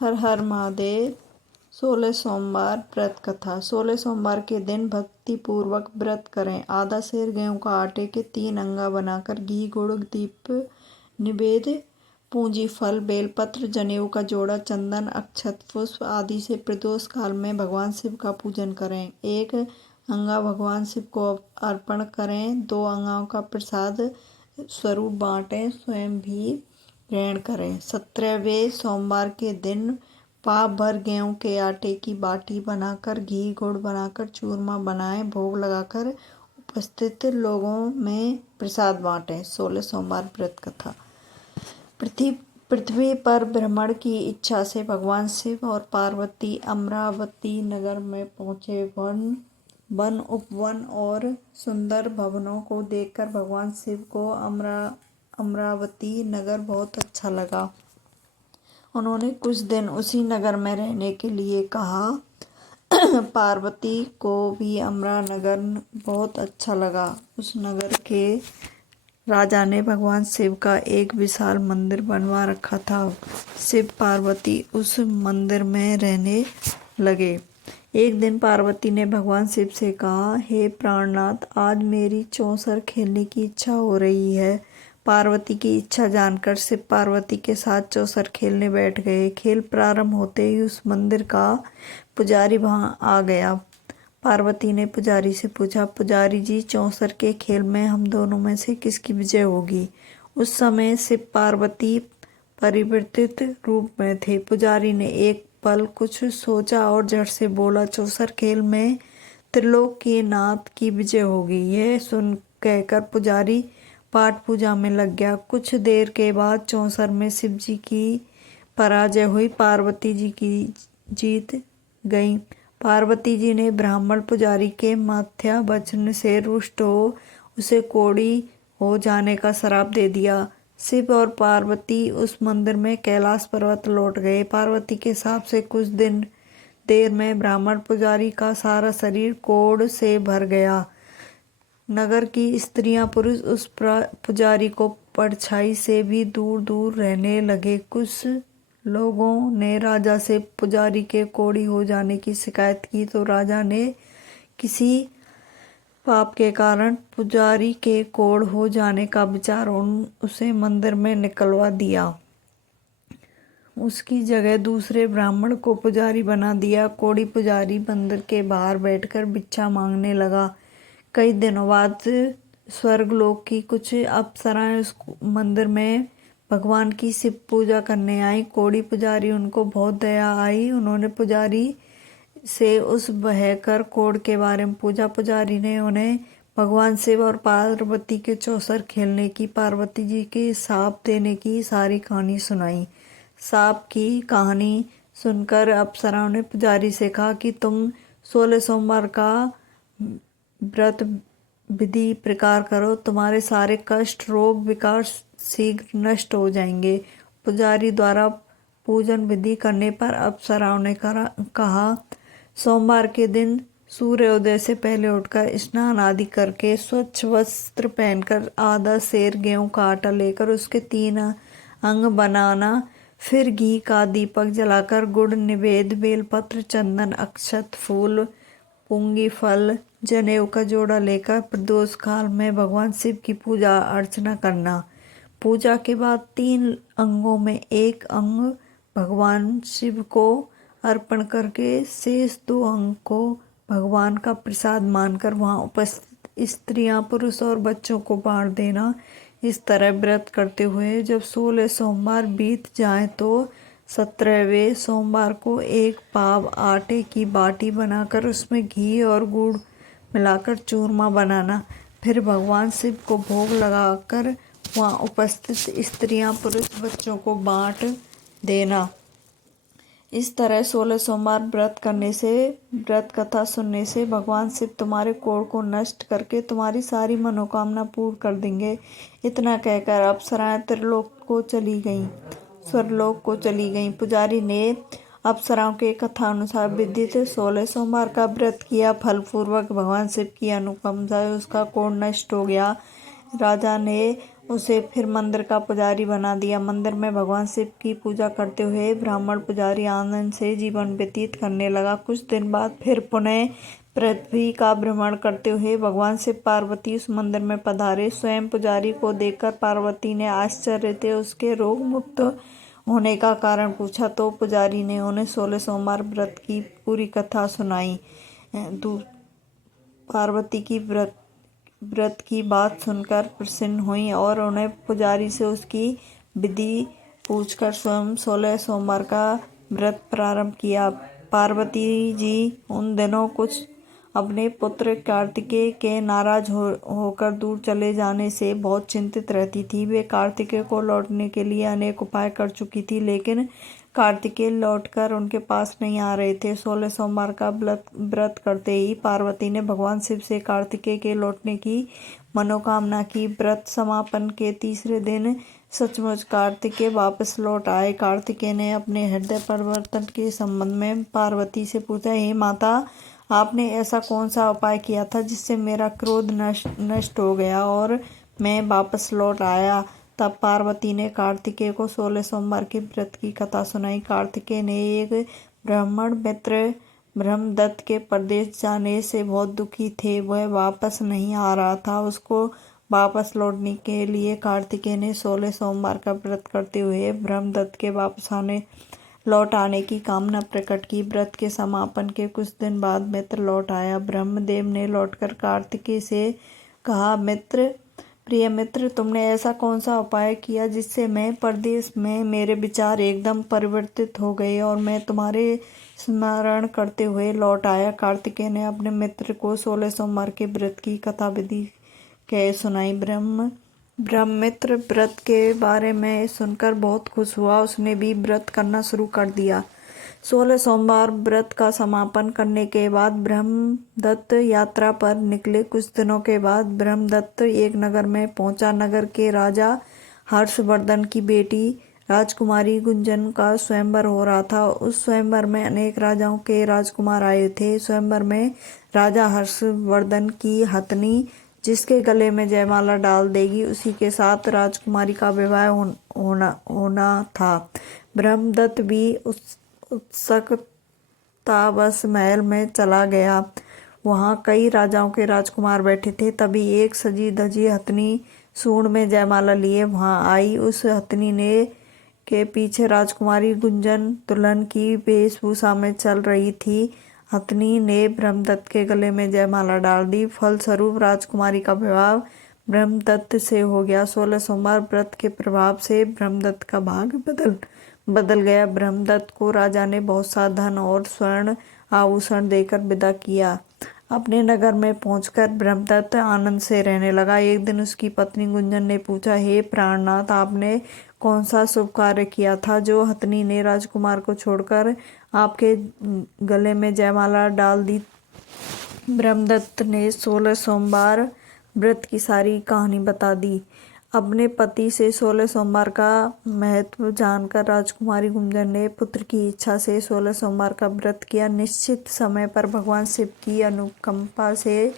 हर हर महादेव। 16 सोमवार व्रत कथा। 16 सोमवार के दिन भक्ति पूर्वक व्रत करें। आधा सेर गेहूं का आटे के 3 अंगा बनाकर घी गुड़ दीप निवेद पूंजी फल बेलपत्र जनेऊ का जोड़ा चंदन अक्षत पुष्प आदि से प्रदोष काल में भगवान शिव का पूजन करें। एक अंगा भगवान शिव को अर्पण करें। 2 अंगाओं का प्रसाद स्वरूप बांटें, स्वयं भी ग्रहण करें। 17वें सोमवार के दिन पाव भर गेहूं के आटे की बाटी बनाकर घी गुड़ बनाकर चूरमा बनाएं, भोग लगाकर उपस्थित लोगों में प्रसाद बांटें। 16 सोमवार व्रत कथा। पृथ्वी पर भ्रमण की इच्छा से भगवान शिव और पार्वती अमरावती नगर में पहुंचे। वन उपवन और सुंदर भवनों को देखकर भगवान शिव को अमरावती नगर बहुत अच्छा लगा। उन्होंने कुछ दिन उसी नगर में रहने के लिए कहा। पार्वती को भी अमरा नगर बहुत अच्छा लगा। उस नगर के राजा ने भगवान शिव का एक विशाल मंदिर बनवा रखा था। शिव पार्वती उस मंदिर में रहने लगे। एक दिन पार्वती ने भगवान शिव से कहा, हे प्राणनाथ, आज मेरी चौसर खेलने की इच्छा हो रही है। पार्वती की इच्छा जानकर शिव पार्वती के साथ चौसर खेलने बैठ गए। खेल प्रारंभ होते ही उस मंदिर का पुजारी वहां आ गया। पार्वती ने पुजारी से पूछा, पुजारी जी, चौसर के खेल में हम दोनों में से किसकी विजय होगी? उस समय शिव पार्वती परिवर्तित रूप में थे। पुजारी ने एक पल कुछ सोचा और झट से बोला, चौसर खेल में त्रिलोक के नाथ की विजय होगी। यह सुन कहकर पुजारी पाठ पूजा में लग गया। कुछ देर के बाद चौसर में शिव जी की पराजय हुई, पार्वती जी की जीत गई। पार्वती जी ने ब्राह्मण पुजारी के मिथ्या वचन से रुष्ट हो उसे कोढ़ी हो जाने का श्राप दे दिया। शिव और पार्वती उस मंदिर में कैलाश पर्वत लौट गए। पार्वती के शाप से कुछ देर में ब्राह्मण पुजारी का सारा शरीर कोढ़ से भर गया। नगर की स्त्रियां पुरुष उस पुजारी को परछाई से भी दूर दूर रहने लगे। कुछ लोगों ने राजा से पुजारी के कोढ़ी हो जाने की शिकायत की तो राजा ने किसी पाप के कारण पुजारी के कोढ़ हो जाने का विचार उसे मंदिर में निकलवा दिया। उसकी जगह दूसरे ब्राह्मण को पुजारी बना दिया। कोढ़ी पुजारी मंदिर के बाहर बैठकर भिक्षा मांगने लगा। कई दिनों बाद स्वर्गलोक की कुछ अप्सराएं उस मंदिर में भगवान की शिव पूजा करने आई। कोढ़ी पुजारी उनको बहुत दया आई। उन्होंने पुजारी से उस बहकर कोढ़ के बारे में पूछा। पुजारी ने उन्हें भगवान शिव और पार्वती के चौसर खेलने की, पार्वती जी के शाप देने की सारी कहानी सुनाई। शाप की कहानी सुनकर अप्सराओं ने पुजारी से कहा कि तुम 16 सोमवार का व्रत विधि प्रकार करो, तुम्हारे सारे कष्ट रोग विकार शीघ्र नष्ट हो जाएंगे। पुजारी द्वारा पूजन विधि करने पर अप्सराओं ने कहा, सोमवार के दिन सूर्योदय से पहले उठकर स्नान आदि करके स्वच्छ वस्त्र पहनकर आधा सेर गेहूं का आटा लेकर उसके 3 अंग बनाना। फिर घी का दीपक जलाकर गुड़ निवेद बेलपत्र चंदन अक्षत फूल पुंगी फल जनेऊ का जोड़ा लेकर प्रदोष काल में भगवान शिव की पूजा अर्चना करना। पूजा के बाद 3 अंगों में एक अंग भगवान शिव को अर्पण करके शेष 2 अंग को भगवान का प्रसाद मानकर वहां उपस्थित स्त्रियां पुरुष और बच्चों को बांट देना। इस तरह व्रत करते हुए जब 16 सोमवार बीत जाएं तो 17वें सोमवार को एक पाव आटे की बाटी बनाकर उसमें घी और गुड़ मिलाकर चूरमा बनाना। फिर भगवान शिव को भोग लगाकर वहां उपस्थित स्त्रियां पुरुष बच्चों को बांट देना। इस तरह 16 सोमवार व्रत करने से, व्रत कथा सुनने से भगवान शिव तुम्हारे कोढ़ को नष्ट करके तुम्हारी सारी मनोकामना पूर्ण कर देंगे। इतना कहकर अप्सराएं त्रिलोक को चली गईं, स्वर्गलोक को चली गईं। पुजारी ने अप्सराओं के कथा अनुसार विधित 16 सोमवार का व्रत किया। फलपूर्वक भगवान शिव की अनुकंपा से उसका कोढ़ नष्ट हो गया। राजा ने उसे फिर मंदिर का पुजारी बना दिया। मंदिर में भगवान शिव की पूजा करते हुए ब्राह्मण पुजारी आनंद से जीवन व्यतीत करने लगा। कुछ दिन बाद फिर पुनः पृथ्वी का भ्रमण करते हुए भगवान शिव पार्वती उस मंदिर में पधारे। स्वयं पुजारी को देखकर पार्वती ने आश्चर्य से उसके रोग मुक्त होने का कारण पूछा तो पुजारी ने उन्हें 16 सोमवार व्रत की पूरी कथा सुनाई। पार्वती की व्रत की बात सुनकर प्रसन्न हुई और उन्हें पुजारी से उसकी विधि पूछकर स्वयं 16 सोमवार का व्रत प्रारंभ किया। पार्वती जी उन दिनों कुछ अपने पुत्र कार्तिकेय के नाराज होकर दूर चले जाने से बहुत चिंतित रहती थी। वे कार्तिकेय को लौटने के लिए अनेक उपाय कर चुकी थी, लेकिन कार्तिकेय लौटकर उनके पास नहीं आ रहे थे। 16 सोमवार का व्रत करते ही पार्वती ने भगवान शिव से कार्तिकेय के लौटने की मनोकामना की। व्रत समापन के तीसरे दिन सचमुच कार्तिकेय वापस लौट आए। कार्तिकेय ने अपने हृदय परिवर्तन के संबंध में पार्वती से पूछा, हे माता, आपने ऐसा कौन सा उपाय किया था जिससे मेरा क्रोध नष्ट हो गया और मैं वापस लौट आया। तब पार्वती ने कार्तिकेय को 16 सोमवार के व्रत की कथा सुनाई। कार्तिकेय ने एक ब्राह्मण मित्र ब्रह्मदत्त के प्रदेश जाने से बहुत दुखी थे। वह वापस नहीं आ रहा था। उसको वापस लौटने के लिए कार्तिकेय ने 16 सोमवार का व्रत करते हुए ब्रह्मदत्त के वापस लौट आने की कामना प्रकट की। व्रत के समापन के कुछ दिन बाद मित्र लौट आया। ब्रह्मदेव ने लौटकर कार्तिकेय से कहा, प्रिय मित्र, तुमने ऐसा कौन सा उपाय किया जिससे मैं परदेश में मेरे विचार एकदम परिवर्तित हो गए और मैं तुम्हारे स्मरण करते हुए लौट आया। कार्तिकेय ने अपने मित्र को 16 सोमवार के व्रत की कथा विधि कह सुनाई। ब्रह्ममित्र व्रत के बारे में सुनकर बहुत खुश हुआ। उसने भी व्रत करना शुरू कर दिया। 16 सोमवार व्रत का समापन करने के बाद ब्रह्मदत्त यात्रा पर निकले। कुछ दिनों के बाद ब्रह्मदत्त एक नगर में पहुंचा। नगर के राजा हर्षवर्धन की बेटी राजकुमारी गुंजन का स्वयंवर हो रहा था। उस स्वयंवर में अनेक राजाओं के राजकुमार आए थे। स्वयंवर में राजा हर्षवर्धन की हथनी जिसके गले में जयमाला डाल देगी, उसी के साथ राजकुमारी का विवाह होना था। ब्रह्मदत्त भी उत्सुकतावश महल में चला गया। वहां कई राजाओं के राजकुमार बैठे थे। तभी एक सजी धजी हथनी सूंड में जयमाला लिए वहां आई। उस हथनी के पीछे राजकुमारी गुंजन दुल्हन की वेशभूषा में चल रही थी। हथनी ने ब्रह्मदत्त के गले में जयमाला डाल दी। फलस्वरूप राजकुमारी का विवाह ब्रह्मदत्त से हो गया। 16 सोमवार व्रत के प्रभाव से ब्रह्मदत्त का भाग्य बदल गया। ब्रह्मदत्त को राजा ने बहुत सा धन और स्वर्ण आभूषण देकर विदा किया। अपने नगर में पहुंचकर ब्रह्मदत्त आनंद से रहने लगा। एक दिन उसकी पत्नी गुंजन ने पूछा, हे प्राणनाथ, आपने कौन सा शुभ कार्य किया था जो हथनी ने राजकुमार को छोड़कर आपके गले में जयमाला डाल दी? ब्रह्मदत्त ने 16 सोमवार व्रत की सारी कहानी बता दी। अपने पति से 16 सोमवार का महत्व जानकर राजकुमारी गुंजन ने पुत्र की इच्छा से 16 सोमवार का व्रत किया। निश्चित समय पर भगवान शिव की अनुकंपा से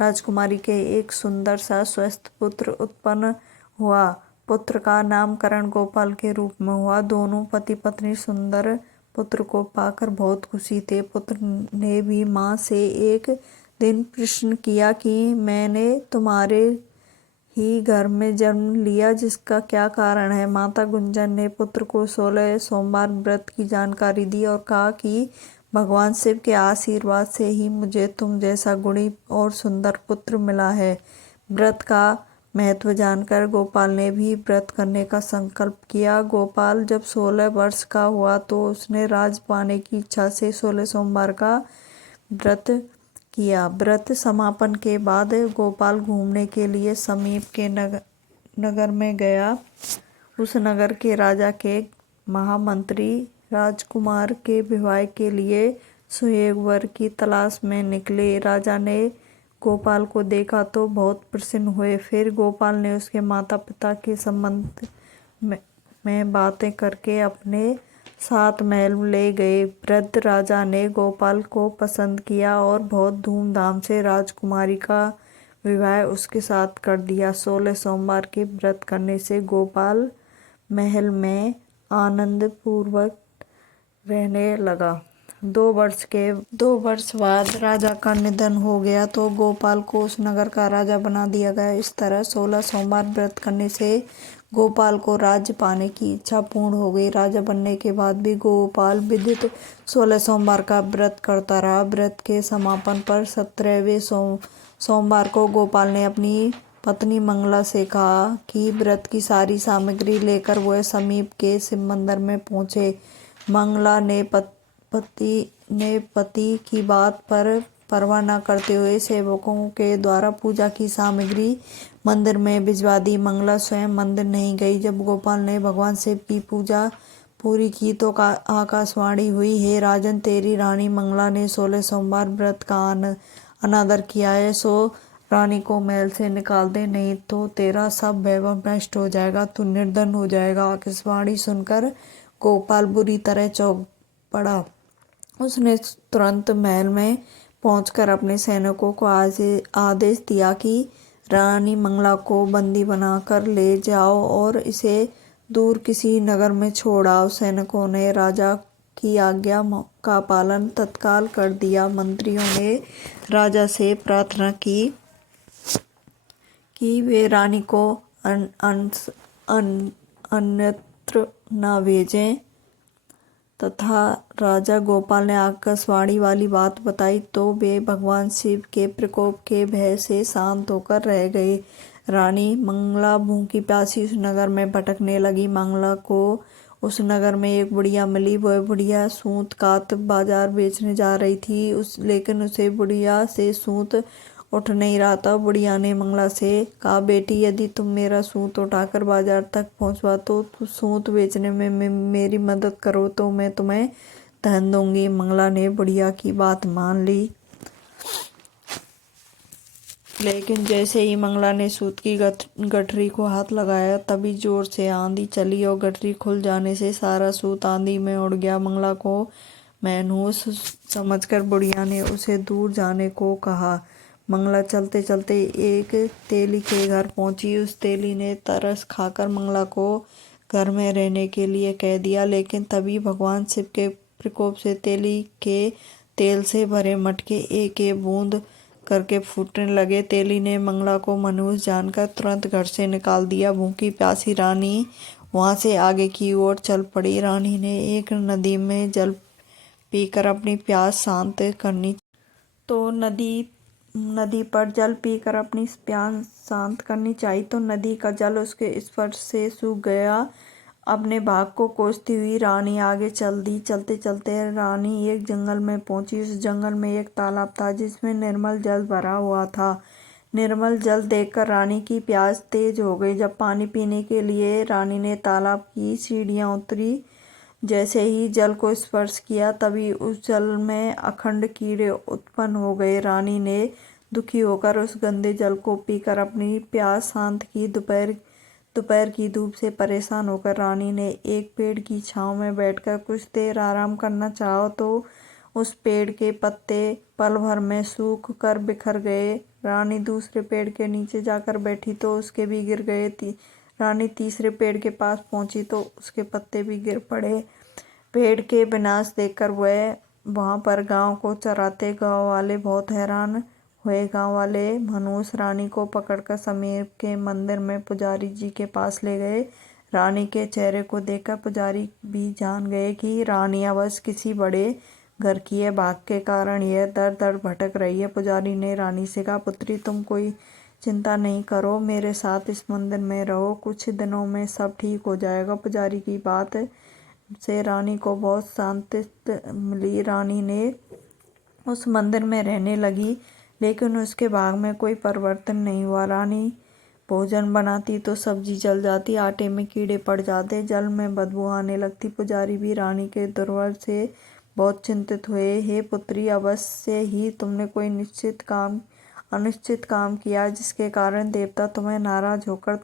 राजकुमारी के एक सुंदर सा स्वस्थ पुत्र उत्पन्न हुआ। पुत्र का नामकरण गोपाल के रूप में हुआ। दोनों पति पत्नी सुंदर पुत्र को पाकर बहुत खुशी थे। पुत्र ने भी माँ से एक दिन प्रश्न किया कि मैंने तुम्हारे ही घर में जन्म लिया, जिसका क्या कारण है? माता गुंजन ने पुत्र को 16 सोमवार व्रत की जानकारी दी और कहा कि भगवान शिव के आशीर्वाद से ही मुझे तुम जैसा गुणी और सुंदर पुत्र मिला है। व्रत का महत्व जानकर गोपाल ने भी व्रत करने का संकल्प किया। गोपाल जब 16 वर्ष का हुआ तो उसने राज पाने की इच्छा से 16 सोमवार का व्रत किया। व्रत समापन के बाद गोपाल घूमने के लिए समीप के नगर में गया। उस नगर के राजा के महामंत्री राजकुमार के विवाह के लिए सुयोग्य की तलाश में निकले। राजा ने गोपाल को देखा तो बहुत प्रसन्न हुए। फिर गोपाल ने उसके माता पिता के संबंध में बातें करके अपने साथ महल ले गए। वृद्ध राजा ने गोपाल को पसंद किया और बहुत धूमधाम से राजकुमारी का विवाह उसके साथ कर दिया। 16 सोमवार के व्रत करने से गोपाल महल में आनंद पूर्वक रहने लगा। 2 वर्ष बाद राजा का निधन हो गया तो गोपाल को उस नगर का राजा बना दिया गया। इस तरह 16 सोमवार व्रत करने से गोपाल को राज्य पाने की इच्छा पूर्ण हो गई। राजा बनने के बाद भी गोपाल विदित 16 सोमवार का व्रत करता रहा। व्रत के समापन पर 17वें सोमवार को गोपाल ने अपनी पत्नी मंगला से कहा कि व्रत की सारी सामग्री लेकर वह समीप के शिव मंदिर में पहुंचे। मंगला ने पति की बात पर परवाह न करते हुए सेवकों के द्वारा पूजा की सामग्री मंदिर में भिजवा दी। मंगला स्वयं मंदिर नहीं गई। जब गोपाल ने भगवान शिव की पूजा पूरी की तो आकाशवाणी हुई, हे राजन, तेरी रानी मंगला ने 16 सोमवार व्रत का अनादर किया है, सो रानी को महल से निकाल दे, नहीं तो तेरा सब वैभव नष्ट हो जाएगा, तू निर्धन हो जाएगा। आकाशवाणी सुनकर गोपाल बुरी तरह चौंक पड़ा। उसने तुरंत महल में पहुंचकर अपने सैनिकों को आदेश दिया कि रानी मंगला को बंदी बनाकर ले जाओ और इसे दूर किसी नगर में छोड़ आओ। सैनिकों ने राजा की आज्ञा का पालन तत्काल कर दिया। मंत्रियों ने राजा से प्रार्थना की कि वे रानी को अन्यत्र न भेजें, तथा राजा गोपाल ने आकाशवाणी वाली बात बताई तो वे भगवान शिव के प्रकोप के भय से शांत होकर रह गए। रानी मंगला भूखी प्यासी उस नगर में भटकने लगी। मंगला को उस नगर में एक बुढ़िया मिली। वह बुढ़िया सूत कात बाजार बेचने जा रही थी, लेकिन उसे बुढ़िया से सूत उठ नहीं रहा था। बुढ़िया ने मंगला से कहा, बेटी, यदि तुम मेरा सूत उठाकर बाजार तक पहुंचवा तो सूत बेचने में मेरी मदद करो तो मैं तुम्हें धन दूंगी। मंगला ने बुढ़िया की बात मान ली, लेकिन जैसे ही मंगला ने सूत की गठरी को हाथ लगाया तभी जोर से आंधी चली और गठरी खुल जाने से सारा सूत आंधी में उड़ गया। मंगला को मनहूस समझकर बुढ़िया ने उसे दूर जाने को कहा। मंगला चलते चलते एक तेली के घर पहुंची। उस तेली ने तरस खाकर मंगला को घर में रहने के लिए कह दिया, लेकिन तभी भगवान शिव के प्रकोप से तेली के तेल से भरे मटके एक एक बूंद करके फूटने लगे। तेली ने मंगला को मनहूस जानकर तुरंत घर से निकाल दिया। भूखी प्यासी रानी वहां से आगे की ओर चल पड़ी। रानी ने एक नदी में जल पीकर अपनी प्यास शांत करनी तो नदी पर जल पीकर अपनी प्यास शांत करनी चाहिए तो नदी का जल उसके स्पर्श से सूख गया। अपने भाग को कोसती हुई रानी आगे चल दी। चलते चलते रानी एक जंगल में पहुंची। उस जंगल में एक तालाब था जिसमें निर्मल जल भरा हुआ था। निर्मल जल देखकर रानी की प्यास तेज हो गई। जब पानी पीने के लिए रानी ने तालाब की सीढ़ियां उतरी, जैसे ही जल को स्पर्श किया तभी उस जल में अखंड कीड़े उत्पन्न हो गए। रानी ने दुखी होकर उस गंदे जल को पीकर अपनी प्यास शांत की। दोपहर की धूप से परेशान होकर रानी ने एक पेड़ की छांव में बैठकर कुछ देर आराम करना चाहा तो उस पेड़ के पत्ते पल भर में सूख कर बिखर गए। रानी दूसरे पेड़ के नीचे जाकर बैठी तो उसके भी गिर गए। रानी तीसरे पेड़ के पास पहुंची तो उसके पत्ते भी गिर पड़े। पेड़ के विनाश देखकर वह वहां पर गांव को चराते गांव वाले बहुत हैरान हुए। गांव वाले मनहूस रानी को पकड़कर समीप के मंदिर में पुजारी जी के पास ले गए। रानी के चेहरे को देखकर पुजारी भी जान गए कि रानी अवश्य किसी बड़े घर की है, भाग के कारण यह दर दर भटक रही है। पुजारी ने रानी से कहा, पुत्री, तुम कोई चिंता नहीं करो, मेरे साथ इस मंदिर में रहो, कुछ दिनों में सब ठीक हो जाएगा। पुजारी की बात से रानी को बहुत शांति मिली। रानी ने उस मंदिर में रहने लगी, लेकिन उसके भाग में कोई परिवर्तन नहीं हुआ। रानी भोजन बनाती तो सब्जी जल जाती, आटे में कीड़े पड़ जाते, जल में बदबू आने लगती। पुजारी भी रानी के दुर्व्यवहार से बहुत चिंतित हुए। हे पुत्री, अवश्य ही तुमने कोई अनिश्चित काम किया जिसके कारण देवता तुम्हें नाराज होकर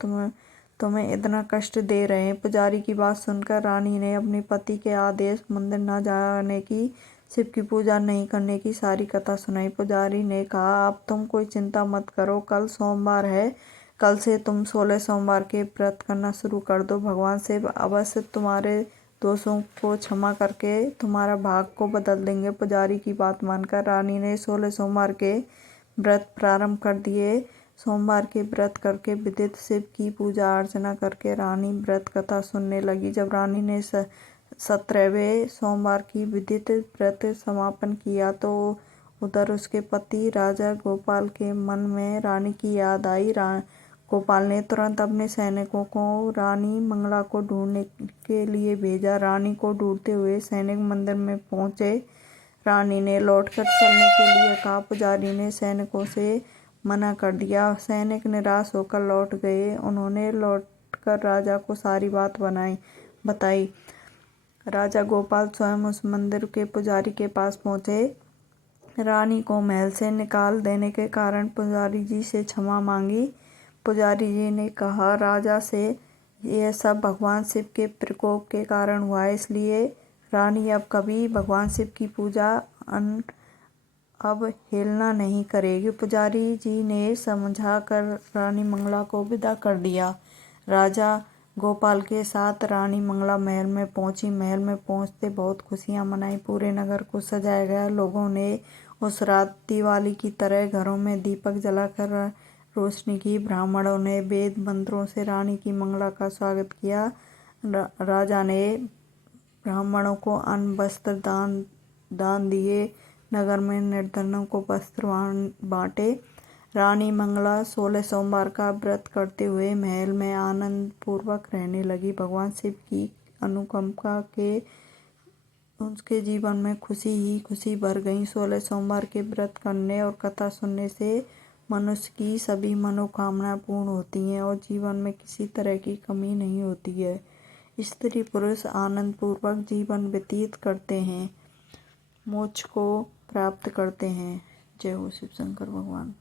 तुम्हें इतना कष्ट दे रहे हैं। पुजारी की बात सुनकर रानी ने अपने पति के आदेश मंदिर न जाने की शिव की पूजा नहीं करने की सारी कथा सुनाई। पुजारी ने कहा, अब तुम कोई चिंता मत करो, कल सोमवार है, कल से तुम 16 सोमवार के व्रत करना शुरू कर दो। भगवान शिव अवश्य तुम्हारे दोषों को क्षमा करके तुम्हारा भाग को बदल देंगे। पुजारी की बात मानकर रानी ने 16 सोमवार के व्रत प्रारंभ कर दिए। सोमवार के व्रत करके विदित शिव की पूजा अर्चना करके रानी व्रत कथा सुनने लगी। जब रानी ने 17वें सोमवार की विदित व्रत समापन किया तो उधर उसके पति राजा गोपाल के मन में रानी की याद आई। गोपाल ने तुरंत अपने सैनिकों को रानी मंगला को ढूंढने के लिए भेजा। रानी को ढूंढते हुए सैनिक मंदिर में पहुंचे। रानी ने लौटकर चलने के लिए कहा। पुजारी ने सैनिकों से मना कर दिया। सैनिक निराश होकर लौट गए। उन्होंने लौटकर राजा को सारी बात बताई। राजा गोपाल स्वयं उस मंदिर के पुजारी के पास पहुंचे। रानी को महल से निकाल देने के कारण पुजारी जी से क्षमा मांगी। पुजारी जी ने कहा राजा से, यह सब भगवान शिव के प्रकोप के कारण हुआ है, इसलिए रानी अब कभी भगवान शिव की पूजा अब हेलना नहीं करेगी। पुजारी जी ने समझा कर रानी मंगला को विदा कर दिया। राजा गोपाल के साथ रानी मंगला महल में पहुंची। महल में पहुंचते बहुत खुशियां मनाई। पूरे नगर को सजाया गया। लोगों ने उस रात दिवाली की तरह घरों में दीपक जलाकर रोशनी की। ब्राह्मणों ने वेद मंत्रों से रानी की मंगला का स्वागत किया। राजा ने ब्राह्मणों को अन्न वस्त्र दान दिए। नगर में निर्धनों को वस्त्र बांटे। रानी मंगला 16 सोमवार का व्रत करते हुए महल में आनंद पूर्वक रहने लगी। भगवान शिव की अनुकंपा के उसके जीवन में खुशी ही खुशी भर गई। 16 सोमवार के व्रत करने और कथा सुनने से मनुष्य की सभी मनोकामनाएं पूर्ण होती हैं और जीवन में किसी तरह की कमी नहीं होती है। स्त्री पुरुष आनंद पूर्वक जीवन व्यतीत करते हैं, मोक्ष को प्राप्त करते हैं। जय हो शिव शंकर भगवान।